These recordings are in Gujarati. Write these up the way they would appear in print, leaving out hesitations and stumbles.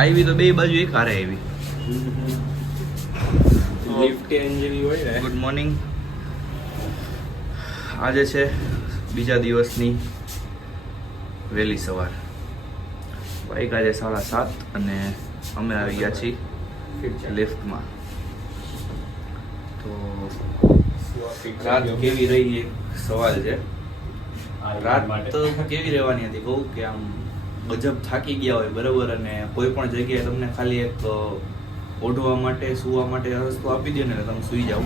આવી તો બે બાજુ એક હારે આવી. Good morning. આજે છે બીજા દિવસની વહેલી સવાર. બાઈક આજે 7:30 અને અમે આવી ગયા છીએ લિફ્ટમાં. તો રાત કેવી રહી એક સવાલ છે. રાત તો કેવી રહેવાની હતી કહું કે આમ ગજબ થાકી ગયા હોય બરાબર, અને કોઈ પણ જગ્યાએ તમને ખાલી એક ઓઢવા માટે સૂવા માટે રસ્તો આપી દે ને તમે સૂઈ જાઓ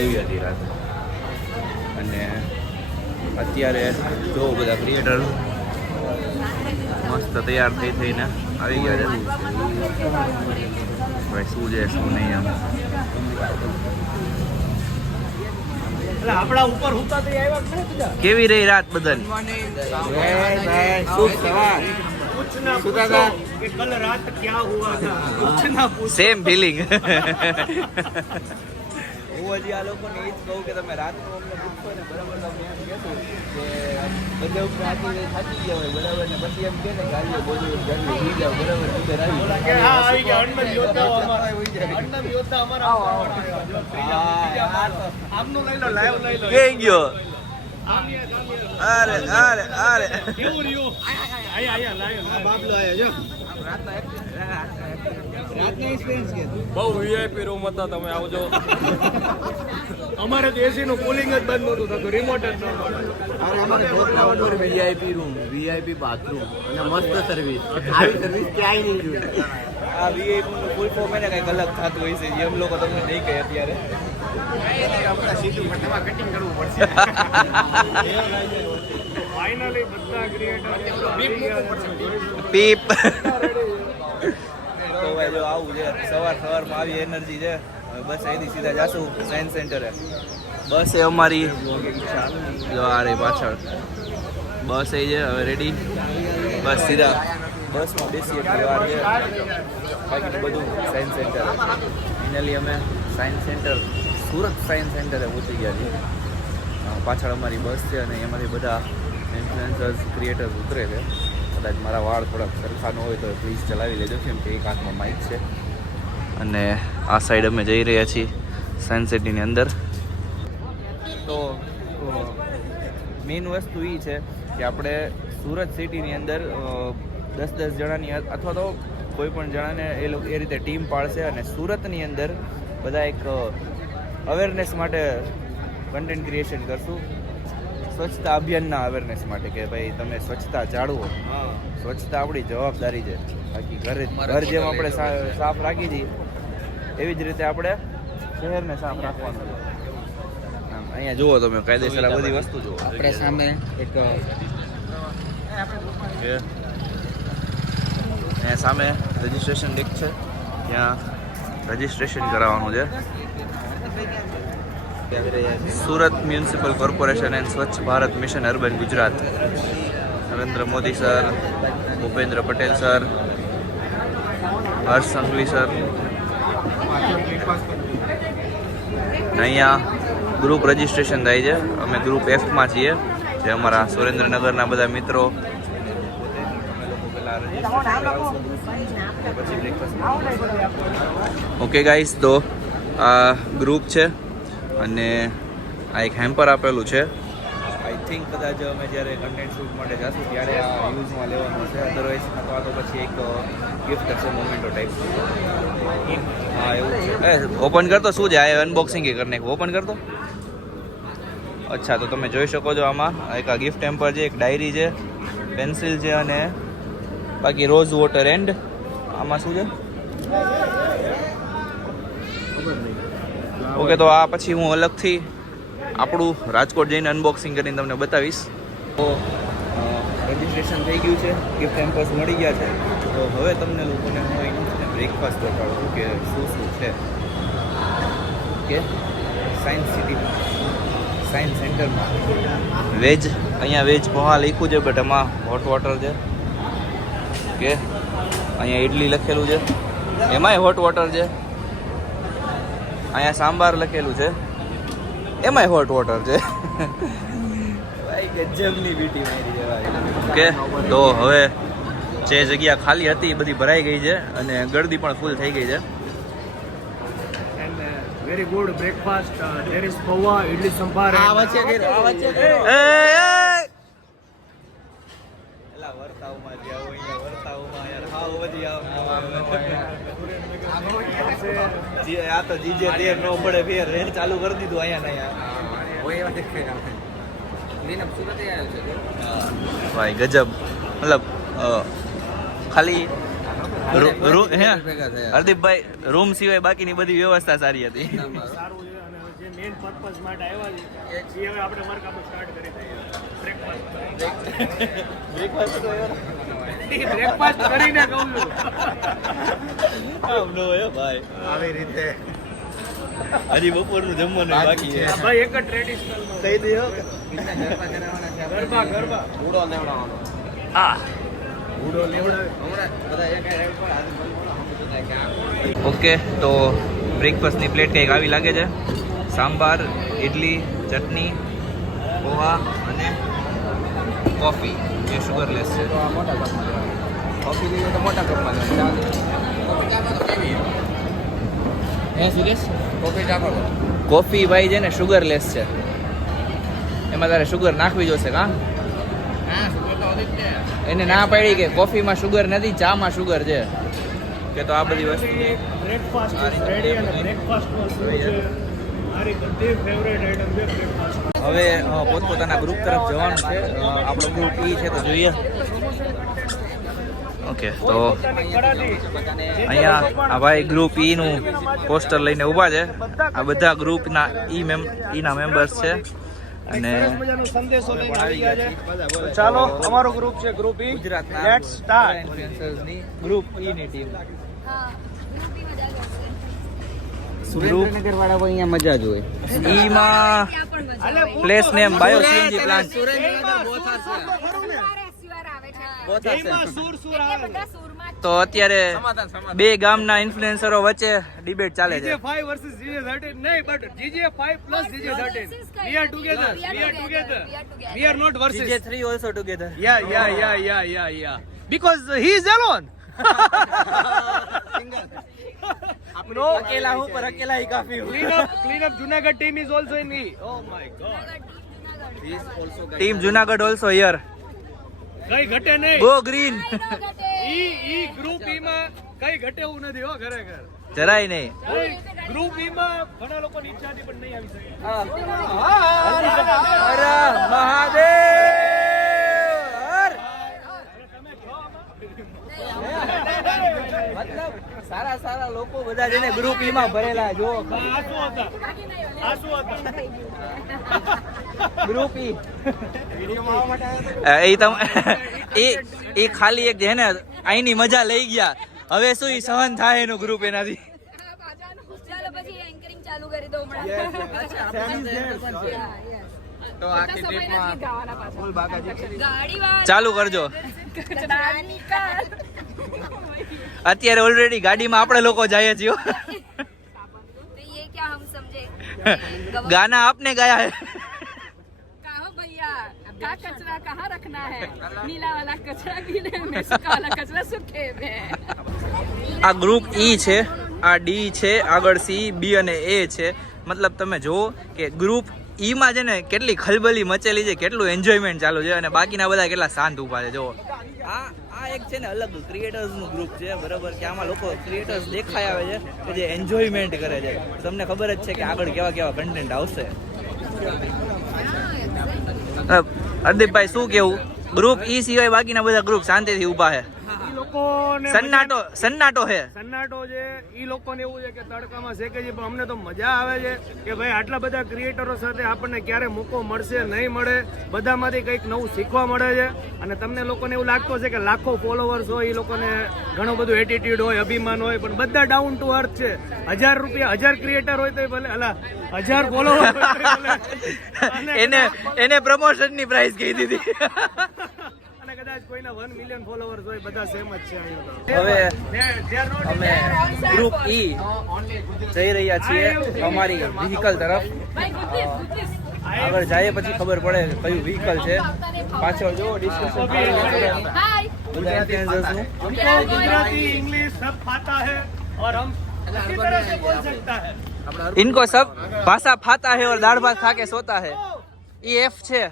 એવી હતી રાત. અને અત્યારે જો બધા ક્રિએટર મસ્ત તૈયાર થઈને આવી ગયા છે. ભાઈ શું છે શું નહીં આમ આપડા ઉપર હુતા તો આવ્યા કે નહીં? કેવી રહી રાત બદલ? कल रात क्या हुआ था कुछ ना पूछो. Same feeling. હું હજી આ લોકોને એ જ કહું કે તમે રાતનું અમને પૂછો ને બરાબર, તમે એમ કહેશો કે બધા ઉપર થાકી ગયા હોય બરાબર, ને પછી એમ કહે ને કે આવીએ બોલું જલ્દી સુઈ જાઓ બરાબર, નીચે કે હા આવી ગયા અન્નમ યોદ્ધા અમારા અન્નમ યોદ્ધા અમારા આમનું લઈ લો લાઈવ લઈ લો કઈ ગયો? અરે અરે અરે કેવું રહ્યું? આયા લાઈવ બાબલો આયા જો રાતનો એક્સપીરિયન્સ કે બહુ વીઆઈપી રૂમ હતા, તમે આવજો. અમારે તો એસી નું કુલિંગ જ બંધ નહોતું થતું, રિમોટ જ ન મળે. વીઆઈપી રૂમ, વીઆઈપી બાથરૂમ અને મસ્ત સર્વિસ. આવી સર્વિસ ક્યાંય નહીં જોઈ. આ વીઆઈપીનું ફૂલ ફોર્મ એને કંઈક અલગ થતું હોય છે, એમ લોકો તમને નહીં કહે અત્યારે. ફાઇનલી બધા ક્રિએટર પીપ. તો ભાઈ જો આવું છે, સવારમાં આવી એનર્જી છે. હવે બસ અહીંથી સીધા જાશું સાયન્સ સેન્ટરે. બસ એ અમારી જો આ રહી પાછળ બસ એ છે હવે રેડી. બસ સીધા બસમાં બેસીએ એટલે વાર છે, બાકી બધું સાયન્સ સેન્ટર. ફાઇનલી અમે સાયન્સ સેન્ટર સુરત સાયન્સ સેન્ટરે પહોંચી ગયા છીએ. પાછળ અમારી બસ છે અને એમાંથી બધા ઇન્ફ્લુએન્સર્સ ક્રિએટર્સ ઉતરે છે. કદાચ મારા વાળ થોડાક સરખા ન હોય તો પ્લીઝ ચલાવી લેજો, કેમ કે એક હાથમાં માઇક છે. અને આ સાઈડ અમે જઈ રહ્યા છીએ સાયન્સ સિટીની અંદર. તો મેઇન વસ્તુ એ છે કે આપણે સુરત સિટીની અંદર 10 જણાની અથવા તો કોઈ પણ જણાને એ લોકો એ રીતે ટીમ પાડશે, અને સુરતની અંદર બધા એક અવેરનેસ માટે કન્ટેન્ટ ક્રિએશન કરશું. સ્વચ્છતા અભિયાનના અવેરનેસ માટે કે ભાઈ તમે સ્વચ્છતા જાળવો. સ્વચ્છતા આપણી જવાબદારી છે. બાકી ઘર જેમ આપણે સાફ રાખી દઈએ એવી જ રીતે આપણે શહેરને સાફ રાખવાનું છે. અહીંયા જુઓ તમે કાયદેસર આ બધી વસ્તુ જુઓ. આપણે સામે એક અહીંયા સામે રજિસ્ટ્રેશન ડેસ્ક છે, ત્યાં રજિસ્ટ્રેશન કરાવવાનું છે. Surat municipal corporation and Swachh Bharat mission urban Gujarat. Narendra Modi sir, Bhupendra Patel sir, Harsh Sanghavi sir. અહીંયા ગ્રુપ રજિસ્ટ્રેશન થાય છે. અમે ગ્રુપ એફમાં છીએ, જે અમારા સુરેન્દ્રનગરના બધા મિત્રો. ઓકે ગાઈસ, તો આ ગ્રુપ છે અને આ એક હેમ્પર આપેલું છે. આઈ થિંક કદાચ અમે જ્યારે કન્ટેન્ટ શૂટ માટે જઈશું ત્યારે આ યુઝમાં લેવાનું છે. અધરવાઇઝ અથવા તો પછી એક ગિફ્ટ હશે મોમેન્ટો ટાઈપ. હા એવું છે. ઓપન કરતો શું છે આ અનબોક્સિંગ એ કરી નાખું. ઓપન કરતો. અચ્છા, તો તમે જોઈ શકો છો આમાં એક આ ગિફ્ટ હેમ્પર છે, એક ડાયરી છે, પેન્સિલ છે અને બાકી રોઝ વોટર એન્ડ આમાં શું છે ઓકે. તો આ પછી હું અલગથી આપણું રાજકોટ જઈને અનબોક્સિંગ કરીને તમને બતાવીશ. તો રજિસ્ટ્રેશન થઈ ગયું છે, ગિફ્ટ હેમ્પર્સ મળી ગયા છે. તો હવે તમને લોકોને હું અહીંનું બ્રેકફાસ્ટ બતાડું કે શું છે. કે સાયન્સ સિટીમાં સાયન્સ સેન્ટરમાં વેજ, અહીંયા વેજ પોહા લખ્યું છે, બટ એમાં હોટ વોટર છે. કે અહીંયા ઇડલી લખેલું છે, એમાંય હોટ વોટર છે. અહીંયા સાંભાર લખેલું છે, એમાંય હોટ વોટર છે. ભાઈ ગજબની બ્યુટી મારી જવાય. ઓકે, તો હવે જે જગ્યા ખાલી હતી એ બધી ભરાઈ ગઈ છે અને ગળદી પણ ફૂલ થઈ ગઈ છે. And very good breakfast. There is pawa, idli sambar. આ વચ્ચે કર્યો, આ વચ્ચે કર્યો. એલા વર્તાવમાં જે આવો અહીંયા વર્તાવમાં યાર હાવ વધી આવ આ તો જીજે તેર નો પડે ફેર રેટ ચાલુ કરી દીધું અહીંયા ને અહીંયા ઓય એવા દેખાય નીનમ સુરત આવ્યો છે. ભાઈ ગજબ, મતલબ ખાલી હરદીપભાઈ રૂમ સિવાય બાકીની બધી વ્યવસ્થા સારી હતી. સારું છે અને જે મેઇન પર્પઝ માટે આવ્યા છે એ હવે આપણે વર્ક આપણું સ્ટાર્ટ કરી દઈએ. બ્રેકફાસ્ટ કરીને કહું છું. ભાઈ આવી રીતે હજી બપોરનું જમવાનું બાકી છે. ભાઈ એક જ ટ્રેડિશનલ કહી દે ગરબા ગરબા ઉડો લેવડાવવાનો. ઉડો લેવડાવે. હમણાં બધા એક ઓકે, તો બ્રેકફાસ્ટની પ્લેટ કંઈક આવી લાગે છે. સાંભાર, ઇડલી, ચટણી, પોહા અને કોફી જે શુગરલેસ છે. મોટા કપમાં કોફી લઈએ તો મોટા કપમાં કોફી ચાપો. કોફી ભાઈ છે ને શુગરલેસ છે, એમાં તારે શુગર નાખવી જોશે. કા હા સુગર તો હોતી જ છે. એને ના પાડી કે કોફીમાં શુગર નથી, ચામાં શુગર છે. કે તો આ બધી વસ્તુ બ્રેકફાસ્ટ રેડી અને બ્રેકફાસ્ટમાં શું છે મારી બધી ફેવરેટ આઈટમ છે બ્રેકફાસ્ટ. હવે પોતપોતાના ગ્રુપ તરફ જવાનું છે. આપણો ગ્રુપ ઈ છે તો જોઈએ. ઓકે, તો અહીંયા આ ભાઈ ગ્રુપ ઈ નું પોસ્ટર લઈને ઊભા છે. આ બધા ગ્રુપના ઈના મેમ્બર્સ છે અને મજાનો સંદેશો લઈને આવી ગયા છે. તો ચાલો અમારો ગ્રુપ છે ગ્રુપ ઈ. ગુજરાતના લેટ્સ સ્ટાર્ટ. ઇન્ફ્લુએન્સર્સની ગ્રુપ ઈ ની ટીમ. સુરેન્દ્રનગર વાળા અહીંયા મજા જ હોય. ઈમાં place name bio CNG plant. તો અત્યારે બે ગામના ઇન્ફ્લુએન્સરો વચ્ચે ડિબેટ ચાલે છે. GJ5 versus GJ13 નહીં but GJ5 plus GJ13 we are together we are not versus GJ3 also together. yeah because he is alone no અકેલા હું પર અકેલા ही काफी हूं. clean up Junagadh team is also in E. Oh my god team Junagadh also here. કઈ ઘટે નહીં. Go green. E group E માં કઈ ઘટે એવું નથી હો ખરેખર. જરાય નહીં. ગ્રુપ ઈ માં ઘણા લોકોની ઈચ્છા હતી પણ નહીં આવી શકે. હર મહાદેવ. મતલબ સારા લોકો બધા જેને ગ્રુપ ઈ માં ભરેલા જો આ શું હતા ગ્રુપ ઈ એ ખાલી એક છે ને આઈની મજા લઈ ગયા. હવે શું ઈ સહન થાય એનું ગ્રુપ એનાથી. ચાલો પછી એન્કરિંગ ચાલુ કરી દો તો આખી ટ્રીપમાં ફૂલ બાકાજી. ચાલુ કરજો. અત્યારે ઓલરેડી ગાડીમાં આપણે લોકો જઈએ છીએ. ये क्या हम समझे ગાના આપને ગાયા હે. कहाँ भैया का कचरा कहाँ रखना है नीला वाला कचरा गीले में सूखा वाला कचरा सूखे में આ ગ્રુપ ઈ છે, આ ડી છે, આગળ સી, બી અને એ છે. મતલબ તમે જુઓ કે ગ્રુપ ઈ માં છે ને કેટલી ખલબલી મચેલી છે, કેટલું એન્જોયમેન્ટ ચાલુ છે અને બાકીના બધા કેટલા શાંત ઊભા છે. જુઓ આ એક છે ને અલગ ક્રિએટર્સ નું ગ્રુપ છે, બરાબર, કે આમાં લોકો ક્રિએટર્સ દેખાય આવે છે કે જે એન્જોયમેન્ટ કરે છે. તમને ખબર જ છે કે આગળ કેવા કેવા કન્ટેન્ટ આવશે. હરદીપભાઈ શું કેવું? ગ્રુપ ઈ સિવાય બાકીના બધા ગ્રુપ શાંતિથી ઊભા છે. ઈ લોકોને સન્નાટો છે. સન્નાટો છે. ઈ લોકોને એવું છે કે તડકામાં શેકે છે પણ અમને તો મજા આવે છે કે ભાઈ આટલા બધા ક્રિએટરો સાથે આપણને ક્યારે મોકો મળશે નહીં મળે, બધામાંથી કંઈક નવું શીખવા મળે છે. અને તમને લોકોને એવું લાગતું છે કે લાખો ફોલોવર્સ હોય, એ લોકોને ઘણું બધું એટીટ્યુડ હોય, અભિમાન હોય, પણ બધા ડાઉન ટુ અર્થ છે. 1000 રૂપિયા 1000 ક્રિએટર હોય તો ભલે 1000 ફોલોવર એને પ્રમોશન ની પ્રાઇસ કહી દીધી. અને કદાચ કોઈના 1 મિલિયન ફોલોવર્સ હોય, બધા સેમ જ છે અહીંયા તો. હવે અમે ગ્રુપ ઈ જઈ રહ્યા છીએ અમારી વ્હીકલ તરફ. આગળ જઈએ પછી ખબર પડે કયું વ્હીકલ છે. પાછળ જો ડિસ્કશન हाय બધા ઇન્ફ્લુએન્સર્સનું हमको गुजराती इंग्लिश सब आता है और हम अच्छी तरह से बोल सकता है इनको सब भाषा फाता है और दाढ़ भात खा के सोता है ये एफ છે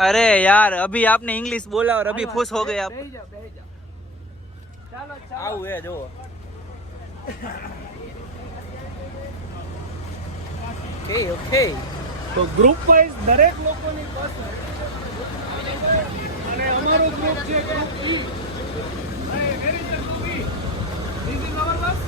अरे यार अभी आपने इंग्लिश बोला और अभी खुश हो गए आप આવું હે જો ઓકે ઓકે તો ગ્રુપ વાઇઝ દરેક લોકોની બસ અને અમારો ગ્રુપ છે group E. Hey, where is the group E? This is our bus?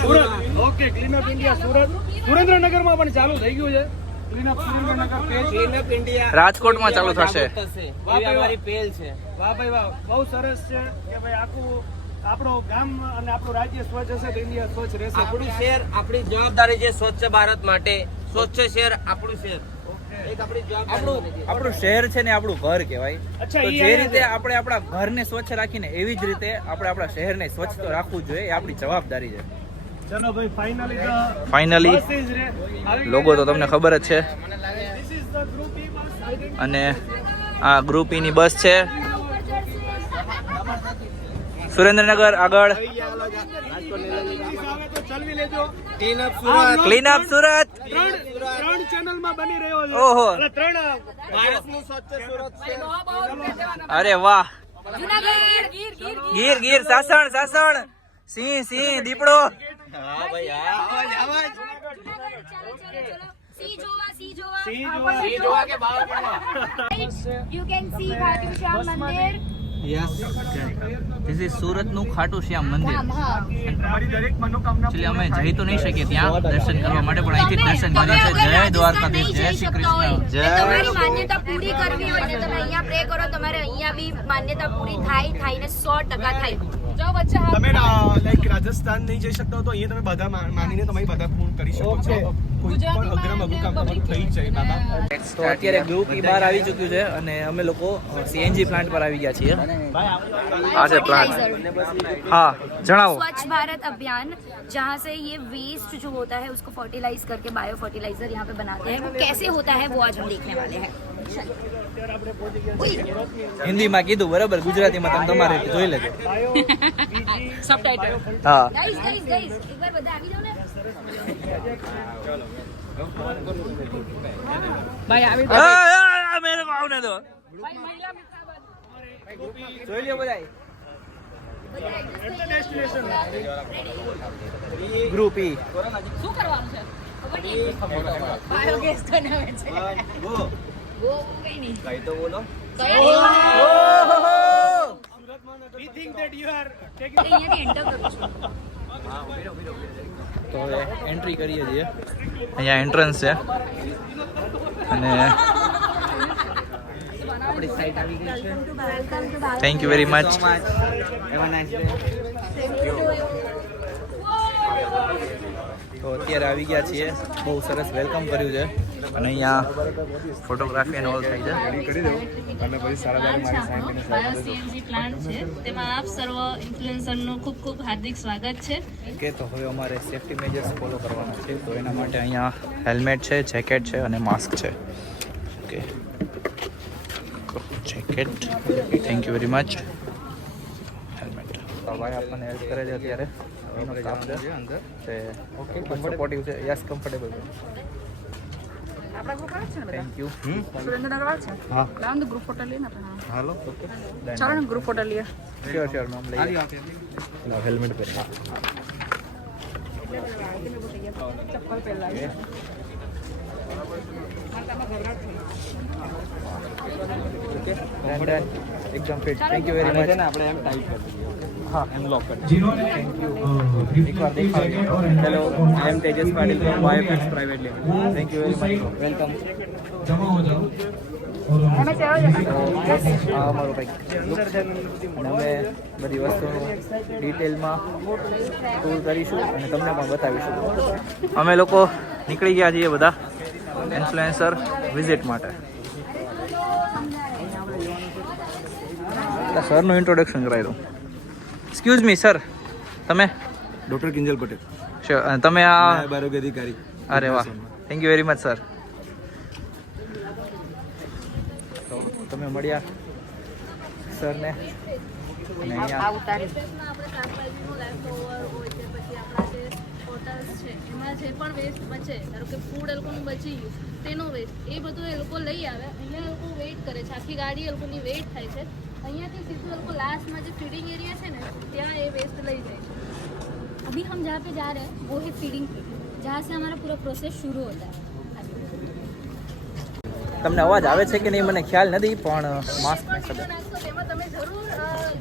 Surat okay clean up India Surat સુરેન્દ્રનગરમાં પણ ચાલુ થઈ ગયું છે clean up Surendranagar page clean up India રાજકોટમાં ચાલુ થશે અમારી પહેલ છે વાહ ભાઈ વાહ બહુ સરસ છે કે ભાઈ આખું આપણો ગામ અને આપણું રાજ્ય સ્વચ્છ હશે તો ઇન્ડિયા સ્વચ્છ રહેશે આપણું શહેર આપણી જવાબદારી છે સ્વચ્છ ભારત માટે સ્વચ્છ શહેર આપણું શહેર એક આપણી જવાબદારી આપણું શહેર છે ને આપણું ઘર કહેવાય અચ્છા, તો ઈ જે યાદ રીતે છે. આપણે આપણા ઘરને સ્વચ્છ રાખીને એવી જ રીતે આપણે આપણા શહેરને સ્વચ્છ તો રાખવું જોઈએ એ આપણી જવાબદારી છે ચલો ભાઈ ફાઇનલી ફાઇનલી લોગો તો તમને ખબર જ છે This is the group E bus. અને આ ગ્રુપ ઈ ની બસ છે સુરેન્દ્રનગર આગળ આવે તો ચલવી લેજો clean up clean up Surat ત્રણ ચેનલ માં બની રહ્યો છે ઓહો. એટલે ત્રણ ભારતનું સ્વચ્છ સુરત છે અરે વાહ જુનાગઢ ગીર ગીર સાસણ સાસણ સિંહ સિંહ દીપડો હા ભાઈ હા આવાજ સી જોવા સિંહ જોવા. એ જોવા કે બાવા પડવા You can see Khatu Sham Mandir. This is Surat નું ખાટુ શ્યામ મંદિર તમારી દરેક મનોકામના એકચ્યુઅલી અમે જઈ તો નહીં શકીએ ત્યાં દર્શન કરવા માટે પણ અહીંથી જ દર્શન કરીએ છીએ જય દ્વારકાધીશ જય શ્રી કૃષ્ણ તમારી માન્યતા પૂરી કરવી હોય ને તમે અહીંયા પ્રે કરો તમારે અહીંયા બી માન્યતા પૂરી થાય ને 100% થાય જો વચ્ચે હાથ તમે લાઈક રાજસ્થાન નહીં જઈ શકતા હો તો અહીંયા તમે બધા માનીને તમારી બધા પૂર્ણ કરી શકો છો કોઈ પણ અગ્રમ અઘું કામ તમારું થઈ જ જાય બાબા તો અત્યારે ગ્રુપ ઈ બહાર આવી ચૂક્યું છે અને અમે લોકો સીએનજી પ્લાન્ટ પર આવી ગયા છીએ આ છે પ્લાન હા જણાવો स्वच्छ भारत अभियान जहाँ से ये वेस्ट जो होता है उसको फर्टिलाइज करके बायो फर्टिलाइजर यहाँ पे बनाते हैं वो कैसे होता है वो आज हम देखने वाले हैं હિન્દીમાં કીધું બરાબર ગુજરાતીમાં તમે તમારે રીતે જોઈ લેજો सबटाइटल હા गाइस गाइस गाइस एक बार બધા આવી જાઓ ને ભાઈ આવી મેરે કો આવને દો ભાઈ મહિલા મિત્ર જોઈ લ્યો બધા ગ્રુપ ઈ શું કરવાનું છે ખબર નહીં બાયોગેસ બનાવે છે वो कहीं नहीं કઈ તો બોલો We think that you are taking અહીંયાથી એન્ટર કરું છું તો હવે એન્ટ્રી કરીએ છીએ અહીંયા એન્ટ્રન્સ છે અને આપણી સાઈટ આવી ગઈ છે thank you very much have a nice day તો અત્યારે આવી ગયા છીએ બહુ સરસ વેલકમ કર્યું છે અને અહીંયા ફોટોગ્રાફી એન્ડ ઓલ થાય છે બાયોસીએનજી પ્લાન્ટ છે તેમાં આપ સર્વ ઇન્ફ્લુએન્સરનું ખૂબ ખૂબ હાર્દિક સ્વાગત છે કે તો હવે અમારે સેફ્ટી મેજર્સ ફોલો કરવાના છે તો એના માટે અહીંયા હેલ્મેટ છે જેકેટ છે અને માસ્ક છે okay jacket thank you very much helmet ભાઈ આપણને હેલ્પ કરે છે અત્યારે એનો સ્ટાફ છે અંદર તે ઓકે સપોર્ટિવ છે યસ કમ્ફર્ટેબલ છે આપણા ગ્રુપ આવે છે ને થેન્ક યુ સુરેન્દ્રનગર આવે છે હા લાવ ને ગ્રુપ ફોટો લઈએ ને આપણે હાલો ઓકે ચાલો ને ગ્રુપ ફોટો લઈએ શ્યોર શ્યોર મેમ લઈએ હેલ્મેટ પહેરી ચપ્પલ પહેલા ઓકે એકદમ fit thank you very much આપણે એમ ટાઈટ કરી દઈએ હા એમ લોક કરી થેન્ક યુ એકવાર દેખાડજો hello I am Tejas Patil from વાયફએક્સ private limited thank you very much welcome આ અમારો કંઈક અને અમે બધી વસ્તુનું ડિટેલમાં ટૂર કરીશું અને તમને પણ બતાવીશું અમે લોકો નીકળી ગયા છીએ બધા ઇન્ફ્લુએન્સર વિઝિટ માટે સરનું ઇન્ટ્રોડક્શન કરાવી દઉં એક્સક્યુઝ મી સર તમે ડૉક્ટર કિંજલ પટેલ શ્યોર અને તમે આ આરોગ્ય અધિકારી અરે વાહ thank you very much sir તો તમે અમે મળ્યા સરને અને અહીંયા આપણે શાકભાજીનું લેફ્ટ ઓવર હોય છે, પછી આપણા જે હોટલ્સ છે એમાં જે પણ વેસ્ટ બચે, ધારો કે ફૂડ એ લોકોનું બચી ગયું તેનો વેસ્ટ એ બધું એ લોકો લઈ આવે, અહીંયા એ લોકો વેઇટ કરે છે, આખી ગાડી એ લોકોની વેઇટ થાય છે, અહીંયાથી સીધું એ લોકો લાસ્ટમાં જે ફીડિંગ એરિયા છે ને ત્યાં એ વેસ્ટ લઈ જાય છે. अभी हम जहाँ पे जा रहे हैं वो है फीडिंग पीट, जहाँ से हमारा पूरा प्रोसेस शुरू होता है. તમને અવાજ આવે છે કે નહીં મને ખ્યાલ નથી, પણ માસ્ક તેમાં તમે જરૂર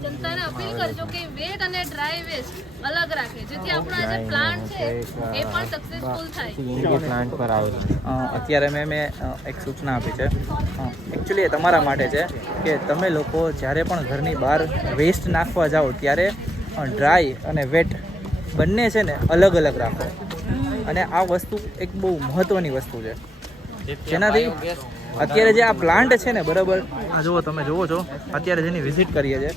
જનતાને અપીલ કરજો કે વેટ અને ડ્રાય વેસ્ટ અલગ રાખે, જેથી આપણો આ જે પ્લાન્ટ છે એ પણ સક્સેસફુલ થાય. અત્યારે મેં એક સૂચના આપી છે, એકચ્યુઅલી એ તમારા માટે છે કે તમે લોકો જ્યારે પણ ઘરની બહાર વેસ્ટ નાખવા જાઓ ત્યારે ડ્રાય અને વેટ બંને છે ને અલગ અલગ રાખો. અને આ વસ્તુ એક બહુ મહત્ત્વની વસ્તુ છે, જેનાથી અત્યારે જે આ પ્લાન્ટ છે ને બરાબર, આ જુઓ તમે જુઓ છો અત્યારે જેની વિઝિટ કરીએ છીએ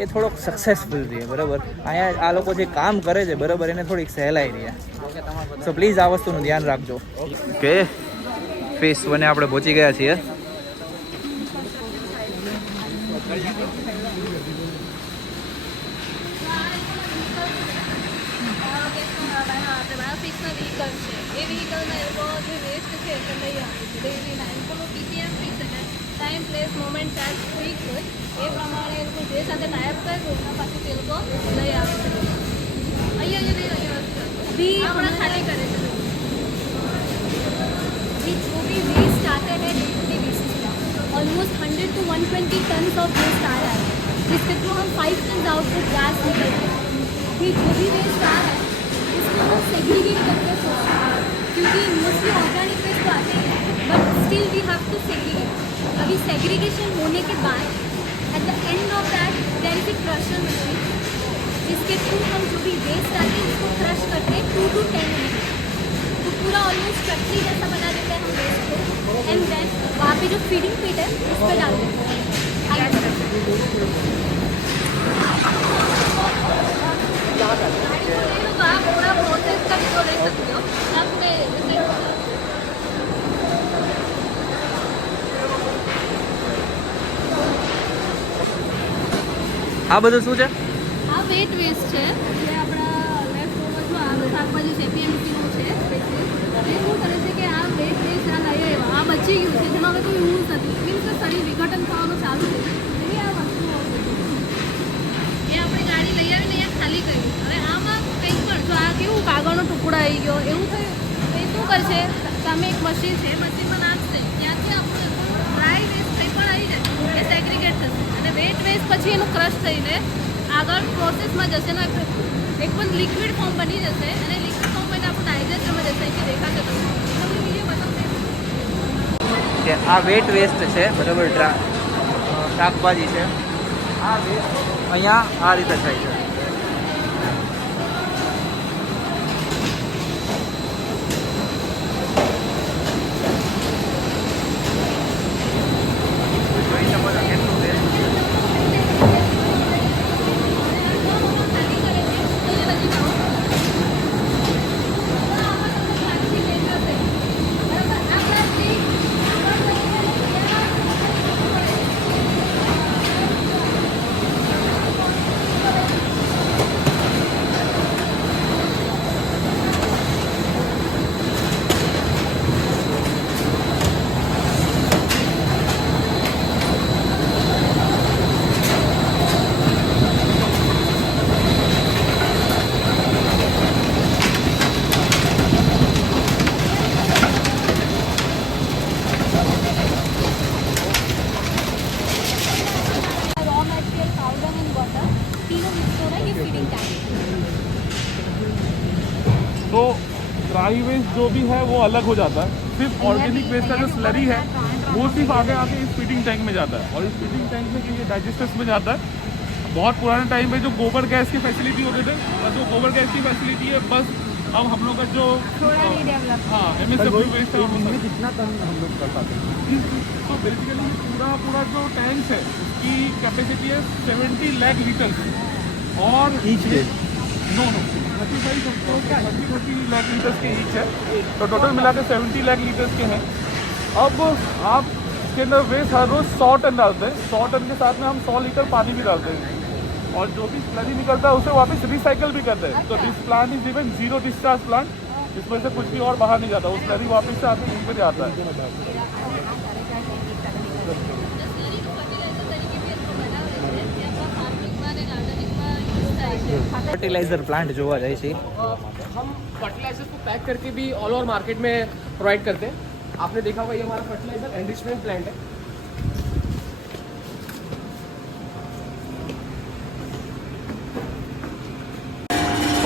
એ થોડોક સક્સેસફુલ રહે બરાબર. અહીંયા આ લોકો જે કામ કરે છે બરાબર એને થોડીક સહેલાઈ રહે. સો પ્લીઝ આ વસ્તુનું ધ્યાન રાખજો. ઓકે, ફેસ 1 આપણે પહોંચી ગયા છીએ. બાયોફિક્સના વ્હીકલ છે, એ વ્હીકલમાં એ લોકો જે વેસ્ટ છે એ લઈ આવે છે ડેઇલીના. એ લોકોનું PPM ફિક્સ છે, time place moment charge fix હોય, એ પ્રમાણે એ લોકો જે સાથે ટાઈપ કરે એના પાસેથી એ લોકો લઈ આવે છે. અહીંયા નહીં अभी આપણા ખાલી કરે છે. अभी जो भी वेस्ट आता है डे टू डे बेसिस का almost 100 to 120 tons of waste आ रहा है, जिसके थ्रू हम 5 टन आउटपुट गैस निकलते हैं. अभी जो भी वेस्ट आ रहा है उसको हम सेग्रीगेट करके सोचते हैं, क्योंकि मोस्टली ऑर्गेनिक वेस्ट तो आते ही है, but still we have to segregate. अभी सेग्रीगेशन होने के बाद at the end of that there is a crusher machine, जिसके थ्रू हम जो भी वेस्ट आते हैं उसको क्रश करते हैं 2 to 10 मिनट. तो पूरा ऑलमोस्ट फैक्ट्री जैसा बना देते हैं हम वेस्ट को, एंड देन वहाँ पे जो फीडिंग पीट है उस पर डाल देते हैं. तो आप पूरा प्रोसेस का वीडियो ले सकते हो. आपने આ બધું શું છે? આ વેટ વેસ્ટ છે, જે આપણા લેફ્ટ ઓવર જો આ શાકભાજી છે PMCનું છે સ્પેશિયલ. એ શું કરે છે કે આ વેટ વેસ્ટ આ લઈ આવ્યા, આ બચી ગયું છે જેમાં હવે કોઈ યુઝ નથી, મીન્સ કે શરીર વિઘટન થવાનું ચાલુ છે, એવી આ વસ્તુઓ છે. એ આપણી ગાડી લઈ આવીને અહીંયા ખાલી કરી. હવે આમાં કંઈ પણ જો આ કેવું કાગળનો ટુકડો આવી ગયો એવું થયું, તો એ શું કરશે, સામે એક મશીન છે, મશીનમાં નાખશે, ત્યાંથી આપણું ડ્રાય વેસ્ટ કંઈ પણ આવી જાય એ સેગ્રીગેટ થશે, અને વેટ વેસ્ટ પછી એનું ક્રશ થઈને આગળ પ્રોસેસમાં જશે, એનો એક પણ લિક્વિડ ફોર્મ બની જશે, અને લિક્વિડ ફોર્મ બનીને આપણું ડાયજેસ્ટરમાં જશે. કે દેખાશે તમને વિડીયો બતાવશે કે આ વેટ વેસ્ટ છે બરાબર, શાકભાજી છે, આ વેસ્ટ અહીંયા આ રીતે થાય છે. જોઈ શકો છો કેટલું વેસ્ટ છે. तो ड्राई वेस्ट जो भी है वो अलग हो जाता है, सिर्फ ऑर्गेनिक वेस्ट का जो स्लरी है वो सिर्फ आगे आके इस फीडिंग टैंक में जाता है, और इस फीडिंग टैंक में ये डाइजेस्टर्स में जाता है. बहुत पुराने टाइम पे जो गोबर गैस की फैसिलिटी होते थे, जो गोबर गैस की फैसिलिटी है, बस अब हम लोग का जो हाँ MSW वेस्ट है कितना टन हम लोग कर पाते हैं? तो बेसिकली पूरा जो टैंक है उसकी कैपेसिटी है 70 लाख लीटर, और each day no 30 lakh litres के ईच है, तो टोटल मिला के 70 लाख लीटर्स के हैं. अब आप इसके अंदर वेस्ट हर रोज 100 टन डालते हैं। 100 टन के साथ में हम 100 लीटर पानी भी डालते हैं और जो भी स्लरी निकलता है उसे वापस रिसाइकल भी करते हैं। तो this plant is even zero discharge plant, इसमें से कुछ भी और बाहर नहीं जाता, वो स्लरी वापस से आके यहीं पे जाता है। ફર્ટિલાઇઝર પ્લાન્ટ જોવા જાય છે। हम फर्टिलाइजर को पैक करके भी ऑल ओवर मार्केट में प्रोवाइड करते हैं। आपने देखा होगा ये हमारा फर्टिलाइजर एनरिचमेंट प्लांट है।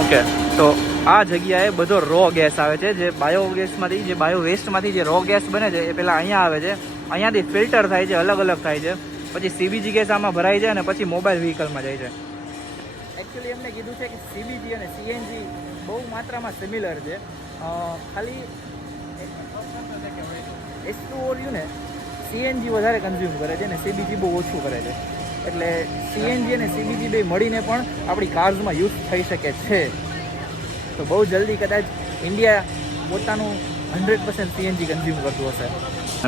ઓકે, તો આ જગ્યાએ બધો રો ગેસ આવે છે, જે બાયોગેસમાંથી, જે બાયો વેસ્ટમાંથી જે રો ગેસ બને છે એ પહેલાં અહીંયા આવે છે, અહીંયાથી ફિલ્ટર થાય છે, અલગ અલગ થાય છે, પછી સીબીજી ગેસ આમાં ભરાય છે અને પછી મોબાઈલ વ્હીકલમાં જાય છે। એકચ્યુઅલી એમને કીધું છે કે સીબીજી અને સીએનજી બહુ માત્રામાં સિમિલર છે, ખાલી એસ2O ને સીએનજી વધારે કન્ઝ્યુમ કરે છે અને સીબીજી બહુ ઓછું કરે છે, એટલે સીએનજી અને સીબીજી બે મળીને પણ આપણી કાર્સમાં યુઝ થઈ શકે છે। તો બહુ જલ્દી કદાચ ઇન્ડિયા પોતાનું 100% સીએનજી કન્ઝ્યુમ કરતું હશે।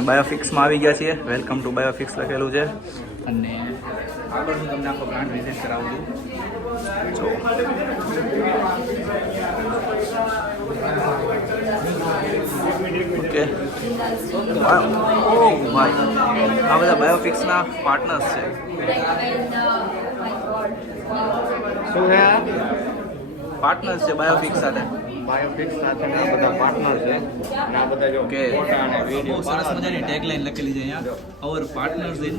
બાયોફિક્સમાં આવી ગયા છીએ, વેલકમ ટુ બાયોફિક્સ લખેલું છે અને આગળ હું તમને આખો બ્રાન્ડ વિઝિટ કરાવું છું। જો ઓકે, ઓ ભાઈ, આ બધા બાયોફિક્સના પાર્ટનર્સ છે। શું છે આ પાર્ટનર્સ છે બાયોફિક્સ સાથે? બાયોફિક્સ સાથે આ બધા પાર્ટનર છે અને આ બધા જો ફોટા અને બહુ વિડીયો સરસ મજાની ટેગલાઈન લખેલી છે અહીંયા, અવર પાર્ટનર્સ ઇન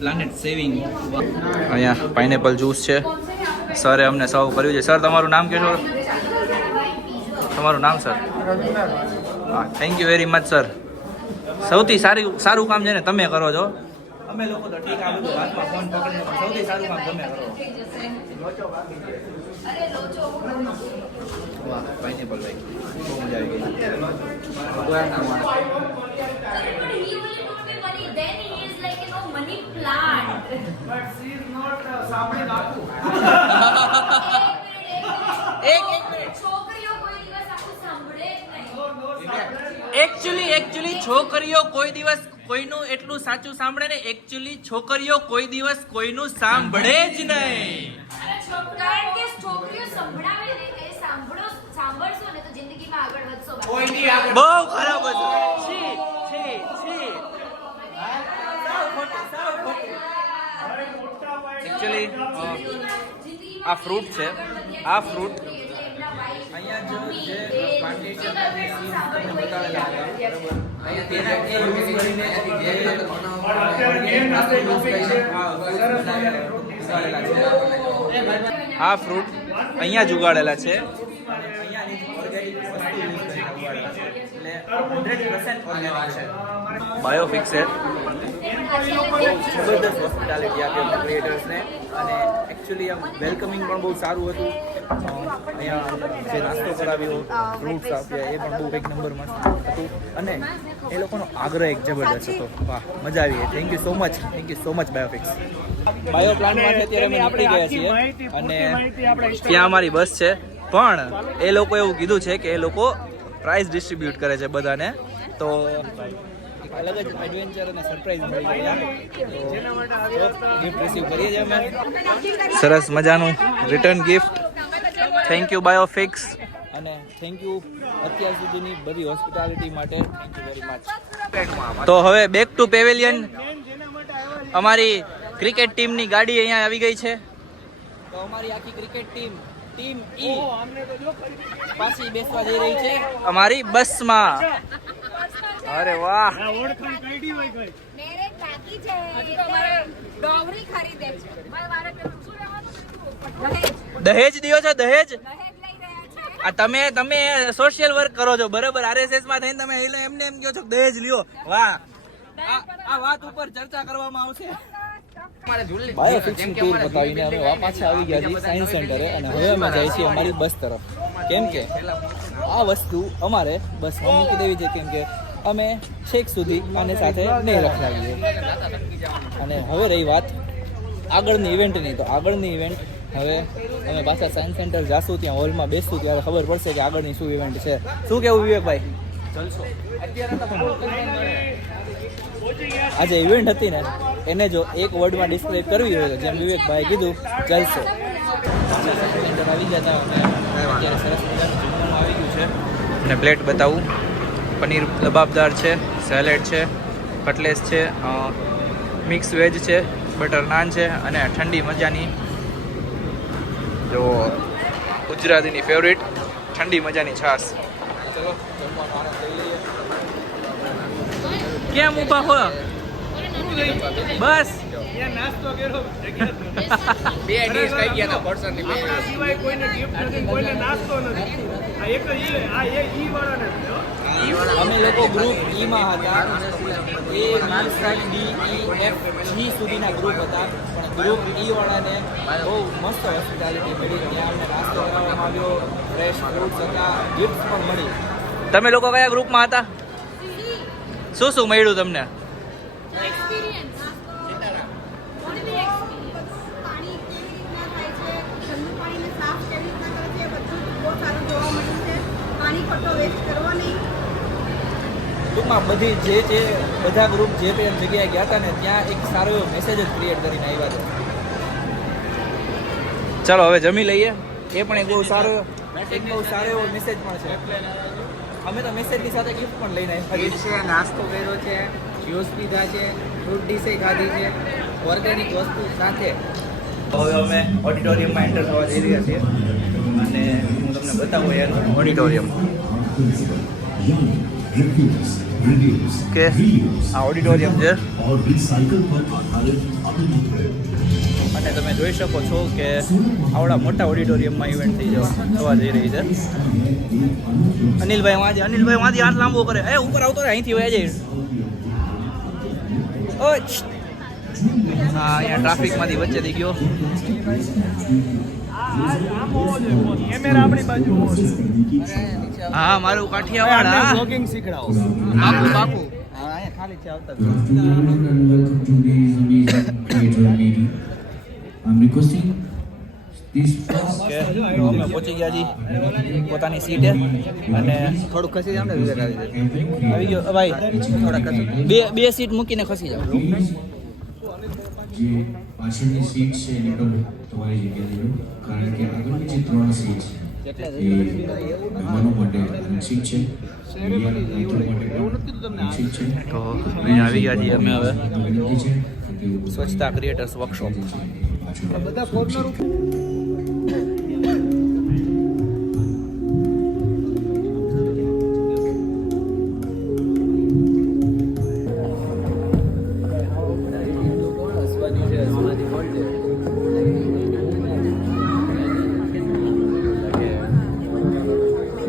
પ્લાનેટ સેવિંગ। અહીંયા પાઇનેપલ જ્યુસ છે, સરે અમને સર્વ કર્યું છે। સર, તમારું નામ કહેશો? તમારું નામ સર? હા, thank you very much sir. સૌથી સારું કામ છે ને તમે કરો છો, અમે લોકો તો ઠીક આ બધું હાથમાં ફોન પકડીને, પણ સૌથી સારું કામ તમે કરો। વાહ, પાઇનેપલ ભાઈ, બહુ મજા આવી ગઈ। એકચ્યુઅલી છોકરીઓ કોઈ દિવસ કોઈનું એટલું સાચું સાંભળે ને, એકચ્યુઅલી છોકરીઓ કોઈ દિવસ કોઈનું સાંભળે જ નહીં। કારણ કે છોકરીઓ સંભળાવે ને એ સાંભળશો ને તો જિંદગીમાં આગળ વધશો। બહુ ખરાબ હતું। છી છી છી, એકચ્યુઅલી આ ફ્રૂટ છે, આ ફ્રૂટ અહીંયા જો જે પ્લાન્ટેશન અને સીડ્સ તમને બતાવેલા હતા, બરાબર, અહીંયા તેના એ યુઝ કરીને આ ફ્રૂટ અહીંયા જ ઉગાડેલા છે અને અહીંયાની ઓર્ગેનિક વસ્તુ યુઝ કરીને ઉગાડેલા છે, એટલે 100% ઓર્ગેનિક છે। બાયોફિક્સ છે, જબરદસ્ત હોસ્પિટાલિટી આપી અમને ક્રિએટર્સને અને એકચ્યુઅલી આમ વેલકમિંગ પણ બહુ સારું હતું। અહીંયા જે નાસ્તો કરાવ્યો, ફ્રૂટ્સ આપ્યા, એ પણ બહુ એક નંબર મસ્ત હતું અને એ લોકોનો આગ્રહ એક જબરદસ્ત હતો। વાહ, મજા આવી ગઈ। Thank you so much, thank you so much Biofix. Bio પ્લાન્ટમાંથી અત્યારે અમે નીકળી ગયા છીએ અને ત્યાં અમારી બસ છે, પણ એ લોકો એવું કીધું છે કે એ લોકો પ્રાઇઝ ડિસ્ટ્રીબ્યુટ કરે છે બધાને, તો અલગ જ એડવેન્ચર અને સરપ્રાઈઝ મળી ગઈ। ગિફ્ટ રિસીવ કરીએ છીએ અમે, સરસ મજાનું રિટર્ન ગિફ્ટ। થેન્ક યુ બાયોફિક્સ અને થેન્ક યુ અત્યાર સુધીની બધી હોસ્પિટાલિટી માટે, થેન્ક યુ વેરી મચ। તો હવે બેક ટુ પેવેલિયન, અમારી ક્રિકેટ ટીમની ગાડી અહીંયા આવી ગઈ છે। તો અમારી આખી ક્રિકેટ ટીમ ઈ પાછી બેસવા જઈ રહી છે અમારી બસમાં। અરે વાહ, દહેજ દિયો છો? દહેજ આ તમે સોશિયલ વર્ક કરો છો, બરાબર? આરએસએસ માં થઈને તમે એમને એમ કહો છો દહેજ લ્યો। વાહ, આ વાત ઉપર ચર્ચા કરવામાં આવશે। બાયોફિક્સનું ટૂર બતાવીને અમે પાછા આવી ગયા છીએ સાયન્સ સેન્ટરે અને હવે અમે જઈએ છીએ અમારી બસ તરફ, કેમ કે આ વસ્તુ અમારે બસમાં મૂકી દેવી છે, કેમ કે અમે છેક સુધી આને સાથે નહીં રખડાવીએ। અને હવે રહી વાત આગળની ઇવેન્ટની, તો આગળની ઇવેન્ટ હવે અમે પાછા સાયન્સ સેન્ટર જાશું, ત્યાં હોલમાં બેસશું ત્યારે ખબર પડશે કે આગળની શું ઇવેન્ટ છે। શું કેવું વિવેકભાઈ? આજે ઇવેન્ટ હતી ને એને જો એક વર્ડમાં ડિસ્ક્રાઇબ કરવી હોય તો જેમ વિવેકભાઈ કીધું જલસો. અંદર આવી ગયા હતા અમે અત્યારે સરસ મજાનું જમવાનું આવી ગયું છે અને પ્લેટ બતાવું. પનીર લબાબદાર છે, સેલેડ છે, કટલેસ છે, મિક્સ વેજ છે, બટર નાન છે અને ઠંડી મજાની જો ગુજરાતીની ફેવરિટ ઠંડી મજાની છાશ. ચલો જમવાનો આનંદ લઈ લઈએ. કેમ ઊભા હો? બસ નાસ્તો કર્યો બે ડીશ ખાઈ ગયા હતા પર્સનલી બે. આપણા સિવાય કોઈને ગિફ્ટ નથી, કોઈને નાસ્તો નથી. આ એક જ ઈ વાળાને જ છે, હો. અમે લોકો ગ્રુપ ઈ માં હતા. એ BCDEFG સુધીના ગ્રુપ હતા, પણ ગ્રુપ ઈ વાળાને બહુ મસ્ત હોસ્પિટાલિટી મળી. ત્યાં અમને નાસ્તો કરાવવામાં આવ્યો, ફ્રેશ ફ્રૂટ્સ હતા, ગિફ્ટ પણ મળી. તમે લોકો કયા ગ્રુપમાં હતા? શું શું મળ્યું તમને? ટૂંકમાં બધી જે બધા ગ્રુપ જે તે જગ્યાએ ગયા હતા ને ત્યાં એક સારો એવો મેસેજ જ ક્રિએટ કરીને આવ્યા છે. ચાલો હવે જમી લઈએ. એ પણ એક બહુ સારો એવો મેસેજ પણ છે. અમે તો મેસેજની સાથે ગિફ્ટ પણ લઈને આવ્યા છે. નાસ્તો કર્યો છે, જ્યુસ પીધા છે, ફ્રૂટ ડીશે ખાધી છે, ઓર્ગેનિક વસ્તુ સાથે. હવે અમે ઓડિટોરિયમમાં એન્ટર થવા જઈ રહ્યા છીએ અને હું તમને બતાવું એનું ઓડિટોરિયમ કે આ ઓડિટોરિયમ છે અને તમે જોઈ શકો છો કે આવડા મોટા ઓડિટોરિયમમાં ઇવેન્ટ થવા જઈ રહી છે. અનિલભાઈ વાંધી હાથ લાંબો કરે. એ ઉપર આવતો રહે, અહીંથી વયા જાય. હા, અહીંયા ટ્રાફિકમાંથી વચ્ચે થઈ ગયો. કેમેરા આપણી બાજુ. હા, મારું કાઠિયાવાડ. બ્લોગિંગ શીખડાવો. બાપુ હા, અહીંયા ખાલી છે આવતા. અમે પહોંચી ગયા છીએ પોતાની સીટે અને થોડુંક ખસી જાવ ને વિવેક આવી ગયો ભાઈ. થોડા બે સીટ મૂકીને ખસી જાવ. જે પાછળની સીટ છે એની પર તમારી જગ્યા લેજો, કારણ કે આગળની જે 3 સીટ છે એ મહેમાનો માટે સીટ છે, સીટ છે. તો અહીંયા આવી ગયા છીએ અમે હવે સ્વચ્છતા ક્રિએટર્સ વર્કશોપ. બધા કોર્નર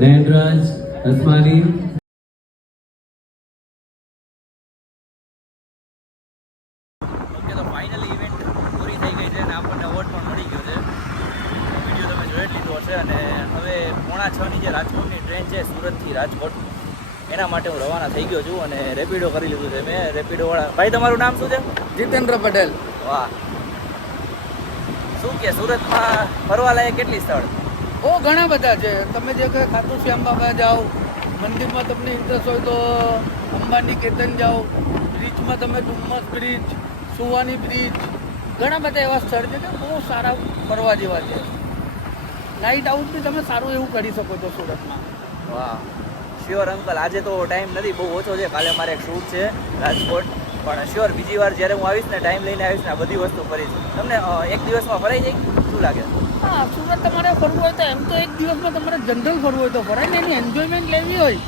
નયનરાજ અસ્માની તો ફાઇનલી ઇવેન્ટ પૂરી થઈ ગઈ છે અને આપણને અવોર્ડ પણ મળી ગયો છે. વિડીયો તમે જોઈ લીધો હશે અને હવે 5:30ની જે રાજકોટની ટ્રેન છે સુરતથી રાજકોટ, એના માટે હું રવાના થઈ ગયો છું અને રેપિડો કરી લીધું છે મેં. રેપિડોવાળા ભાઈ, તમારું નામ શું છે? જીતેન્દ્ર પટેલ. વાહ, શું કે સુરતમાં ફરવા લાયક કેટલી સ્થળ? ઘણા બધા છે. તમે જે કે ખાટુ શ્યામ બાબા જાઓ, મંદિરમાં તમને ઇન્ટરેસ્ટ હોય તો અંબાની કેતન જાઓ, બ્રિજમાં તમે ડુમ્મસ બ્રિજ, સુવાની બ્રિજ, ઘણા બધા એવા સ્થળ છે કે બહુ સારા ફરવા જેવા છે. નાઇટ આઉટ બી તમે સારું એવું કરી શકો છો સુરતમાં. વાહ, શ્યોર અંકલ. આજે તો ટાઈમ નથી, બહુ ઓછો છે. કાલે મારે એક શૂટ છે રાજકોટ, પણ શ્યોર બીજી વાર જ્યારે હું આવીશ ને ટાઈમ લઈને આવીશ ને આ બધી વસ્તુ ફરીશ. તમને એક દિવસમાં ફરાઈ જાય શું લાગે? હા, સુરત તમારે ફરવું હોય તો એમ તો એક દિવસમાં તમારે જનરલ ફરવું હોય તો ફરાય ને. એની એન્જોયમેન્ટ લેવી હોય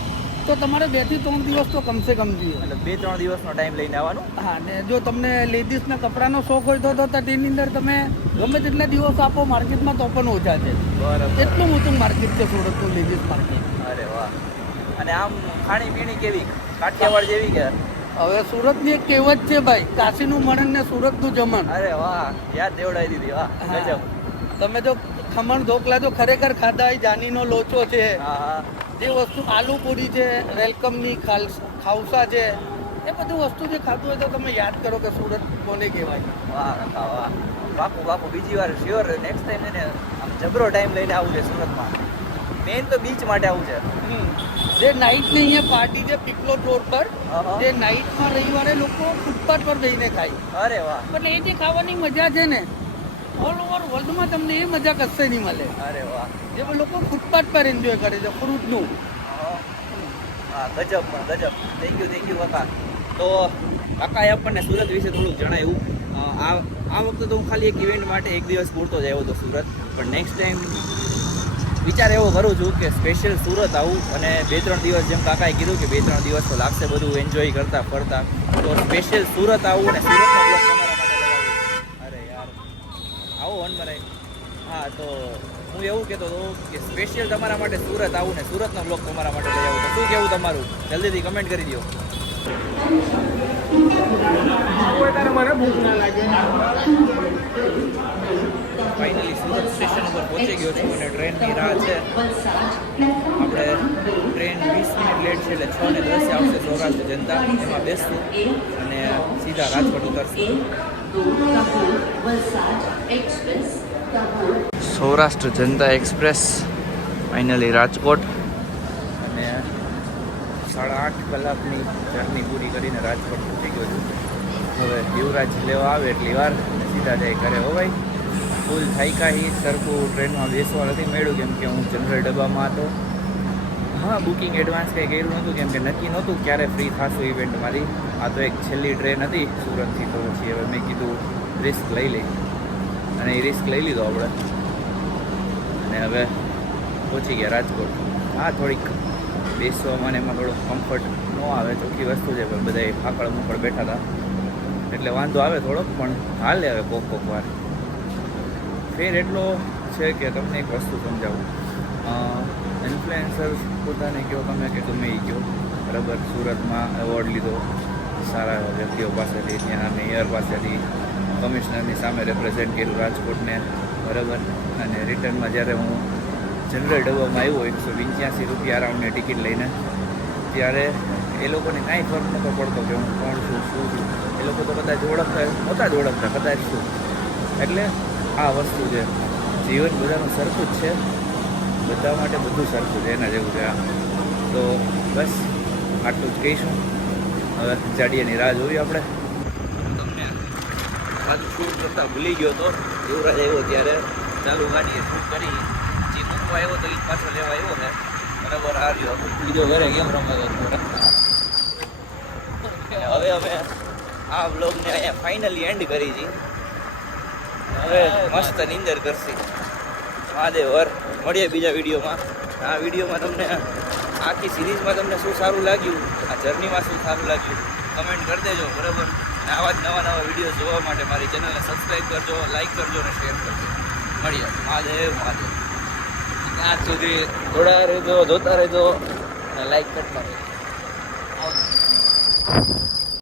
તો તમારે 2 થી 3 દિવસ તો કમસે કમ જોઈએ. એટલે 2-3 દિવસનો ટાઈમ લઈને આવવાનું. હા, ને જો તમને લેડીઝના કપડાનો શોખ હોય તો તેની અંદર તમે ગમે તેટલા દિવસ આપો માર્કેટમાં તો પણ ઓછા છે. બરાબર, એટલું મોટું માર્કેટ છે સુરતનું લેડીઝ માર્કેટ. અરે વાહ. અને આમ ખાણીપીણી કેવી? કાઠિયાવાડ જેવી કે? હવે સુરતની એક કહેવત છે ભાઈ, કાશીનું મરણ ને સુરતનું જમણ. અરે વાહ, યાદ દેવડાવી દીધી. વાહ, ગજબ. તમે જો ખમણ ઢોકલા જો ખરેખર ખાધા હોય, જાનીનો લોચો છે, હા, જે વસ્તુ આલુ પૂરી છે, વેલકમની ખાવસા છે, એ બધું વસ્તુ જે ખાધું હોય તો તમે યાદ કરો કે સુરત કોને કહેવાય. વાહ વાહ. બાપુ બીજી વાર શ્યોર નેક્સ્ટ ટાઈમ એને આમ જબરો ટાઈમ લઈને આવું છે સુરતમાં. મેઇન તો બીચ માટે આવું છે. જે નાઇટની અહીંયા પાર્ટી છે પીપલોદ રોડ પર, જે નાઇટમાં રવિવારે લોકો ફૂટપાથ પર બેસીને ખાય. અરે વાહ. એટલે એ જે ખાવાની મજા છે ને ઓલ ઓવર વર્લ્ડમાં તમને એ મજા કશે નહીં મળે. અરે વાહ. જે લોકો ફૂટપાથ પર એન્જોય કરે છે ફ્રૂટનું. હા ગજબ ગજબ. થેન્ક યુ કાકા. તો કાકાએ આપણને સુરત વિશે થોડુંક જણાવ્યું. આ વખતે તો હું ખાલી એક ઇવેન્ટ માટે એક દિવસ પૂરતો જ આવ્યો હતો સુરત, પણ નેક્સ્ટ ટાઈમ વિચાર એવો કરું છું કે સ્પેશિયલ સુરત આવું અને 2-3 દિવસ, જેમ કાકાએ કીધું કે 2-3 દિવસ તો લાગશે બધું એન્જોય કરતા ફરતા, તો સ્પેશિયલ સુરત આવું અને સુરતનો બ્લોગ તમારા માટે લઈ આવું. અરે યાર આવો વનમરાય. હા તો હું એવું કહેતો હતો કે સ્પેશિયલ તમારા માટે સુરત આવું ને સુરતનો બ્લોગ તમારા માટે લઈ આવું. તો શું કહેવું તમારું? જલ્દીથી કમેન્ટ કરી દો. ફાઇનલી સુરત સ્ટેશન ઉપર પહોંચી ગયો છું અને ટ્રેનની રાહ છે. આપણે ટ્રેન 20 મિનિટ લેટ છે એટલે 6:10 આવશે સૌરાષ્ટ્ર જનતા, એમાં બેસશું અને સીધા રાજકોટ ઉતરશું. સૌરાષ્ટ્ર જનતા એક્સપ્રેસ ફાઇનલી રાજકોટ, અને 8.5 કલાકની જર્ની પૂરી કરીને રાજકોટ પહોંચી ગયો છું. હવે યુવરાજ લેવા આવે એટલી વાર સીધા જાય ઘરે. હો ભાઈ, ફૂલ થાયકા સરખું ટ્રેનમાં બેસવા નથી મળ્યું કેમ કે હું જનરલ ડબ્બામાં હતો. હા, બુકિંગ એડવાન્સ કંઈ કર્યું નહોતું કેમ કે નક્કી નહોતું ક્યારે ફ્રી થશું ઇવેન્ટ મારી. આ તો એક છેલ્લી ટ્રેન હતી સુરતથી, તો પછી હવે મેં કીધું રિસ્ક લઈ લઈ, અને એ રિસ્ક લઈ લીધો આપણે અને હવે પહોંચી ગયા રાજકોટ. હા, થોડીક બેસવામાં ને એમાં થોડુંક કમ્ફર્ટ ન આવે, ચોખ્ખી વસ્તુ છે, પણ બધા ફાકળ મુકળ બેઠા હતા એટલે વાંધો આવે થોડોક, પણ હાલે હવે કોક વાર. ફેર એટલો છે કે તમને એક વસ્તુ સમજાવું. ઇન્ફ્લુએન્સર પોતાને કહો તમે કે ગમે એ કહો, બરાબર, સુરતમાં એવોર્ડ લીધો સારા એવા વ્યક્તિઓ પાસેથી, ત્યાં મેયર પાસેથી, કમિશનરની સામે રિપ્રેઝેન્ટ કર્યું રાજકોટને, બરાબર. અને રિટર્નમાં જ્યારે હું જનરલ ડબ્બામાં આવ્યો 185 રૂપિયા અરાઉન્ડની ટિકિટ લઈને, ત્યારે એ લોકોને કાંઈ ફરક નહોતો પડતો કે હું કોણ છું શું છું. એ લોકો તો કદાચ નહોતા જ ઓળખતા કદાચ શું. એટલે આ વસ્તુ છે, જીવન બધાનું સરખું જ છે, બધા માટે બધું સરખું છે, એના જેવું છે આ. તો બસ આટલું જ કહીશું. હવે જાડિયાની રાહ જોઈ આપણે. તમને પાછું શૂટ કરતાં ભૂલી ગયો તો યુવરાજ આવ્યો ત્યારે ચાલુ ગાડીએ શૂટ કરી, જે મૂકવા આવ્યો તો એ પાછો લેવા આવ્યો ને, બરાબર. આ રહ્યો બીજો ઘરે કેમ રમતો. હવે અમે આ બ્લોગને અહીંયા ફાઇનલી એન્ડ કરી છે. હવે મસ્ત નીંદર કરશી. મહાદેવ હર. મળીએ બીજા વિડીયોમાં. આ વિડીયોમાં તમને આખી સિરીઝમાં તમને શું સારું લાગ્યું, આ જર્નીમાં શું સારું લાગ્યું કમેન્ટ કરી દેજો, બરાબર. અને આવા જ નવા વિડીયો જોવા માટે મારી ચેનલને સબસ્ક્રાઈબ કરજો, લાઈક કરજો અને શેર કરજો. મળીએ. મહાદેવ મહાદેવ. ત્યાં સુધી જોડા રહેજો, જોતા રહેજો અને લાઈક કરતા રહેજો. આવજો.